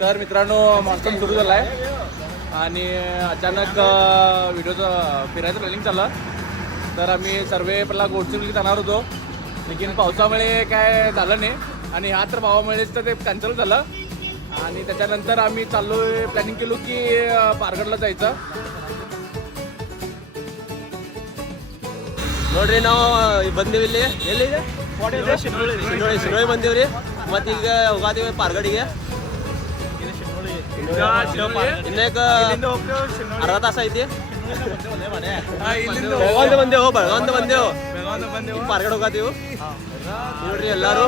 तर मित्रांनो मॉन्सून सुरू झाला आहे आणि अचानक व्हिडिओचं फिरायचं प्लॅनिंग चाललं. तर आम्ही सर्व पहिला गोडचिरोली जाणार होतो, लेकिन पावसामुळे काय झालं नाही आणि ह्या तर भावामुळेच तर ते कॅन्सल झालं. आणि त्याच्यानंतर आम्ही प्लॅनिंग केलो की पारगडला जायचं. ನೋಡ್ರಿ ನಾವು ಬಂದಿವಿ ಎಲ್ಲಿದೆ ಶಿರೋಳಿ ಬಂದಿವ್ರಿ. ಮತ್ತೆ ಈಗ ಹೋಗಾತೀವಿ ಪಾರ್ಗಡಿಗೆ. ಇನ್ನೇಕ ಅರ್ಧ ತಾಸ ಐತಿ. ಬೆಳಗಾವಿಂದ ಬಂದೇವು ಪಾರ್ಗಡ್ ಹೋಗಾತೀವಿ. ನೋಡ್ರಿ ಎಲ್ಲಾರು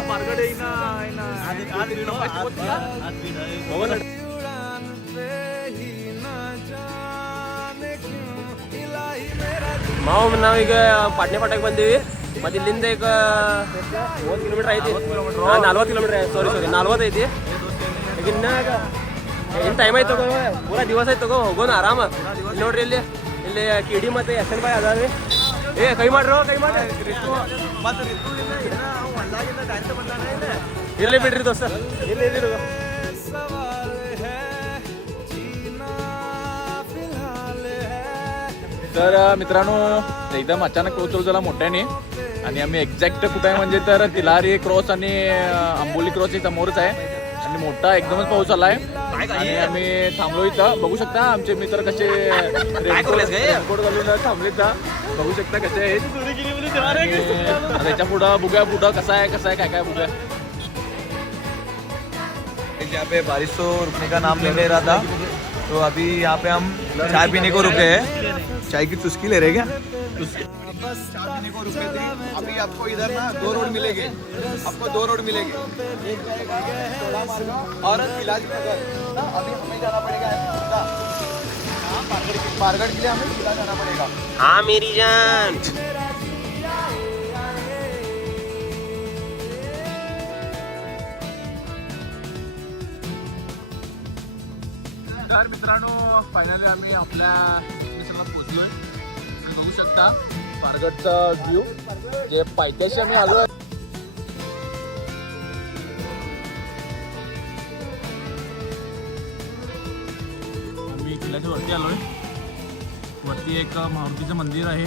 ಮಾವು ನಾವೀಗ ಪಾಟ್ನೆ ಪಾಟಕ್ಕೆ ಬಂದೀವಿ. ಮತ್ತೆ ಇಲ್ಲಿಂದ ಈಗ 30 ಕಿಲೋಮೀಟರ್ ಐತಿ. 40 ಕಿಲೋಮೀಟರ್ ಸಾರಿ 40 ಐತಿ. ಈಗ ಇನ್ನು ಟೈಮ್ ಆಯ್ತು ತಗೋ, ಪೂರಾ ದಿವಸ ಆಯ್ತು ತಗೋ, ಹೋಗೋಣ ಆರಾಮ. ಇಲ್ಲಿ ನೋಡ್ರಿ ಇಲ್ಲಿ ಕಿಡಿ ಮತ್ತೆ ಎಸ್ ಎನ್ ಬಾಯ್ ಅದಾವ್ರಿ. ಕೈ ಮಾಡ್ರಿ ಇರ್ಲಿ ಬಿಡ್ರಿ ದೋಸ್ತ, ಇಲ್ಲಿ तर मित्रांनो एकदम अचानक पोहोचलो झाला मोठ्याने आणि आम्ही एक्झॅक्ट कुठे आहे म्हणजे तर तिलारी क्रॉस आणि आंबोली क्रॉस समोरच आहे आणि मोठा एकदमच पाऊस आला आहे. आणि आम्ही थांबलो इथं, बघू शकता आमचे मित्र कसे रेनकोट घालून थांबले इथं, बघू शकता कसे आहेत. त्याच्या पुढं बघूया पुढं कसं आहे काय काय बघूया. यहाँ पे बारिश तो रुकने का नाम ले नहीं रहा था, तो अभी यहाँ पे हम चाय पीने को रुके हैं. चाय की चुस्की ले रहे क्या? चाय पीने को रुके थे. अभी आपको इधर ना 2 रोड मिलेंगे, आपको 2 रोड मिलेंगे. एक जाएगा चौड़ा मार्ग और इलाज नगर. अभी हमें जाना पड़ेगा पारगढ़ के लिए हमें सीधा जाना पड़ेगा. हाँ मेरी जान. तर मित्रांनो फायनली आम्ही आपल्या मित्राला पोहोचलोय. तुम्ही बघू शकता पारगडचा व्ह्यू, जे पायथ्याशी आम्ही आलो आहे. आम्ही किल्ल्याच्या वरती आलोय. वरती एक मारुतीचं मंदिर आहे.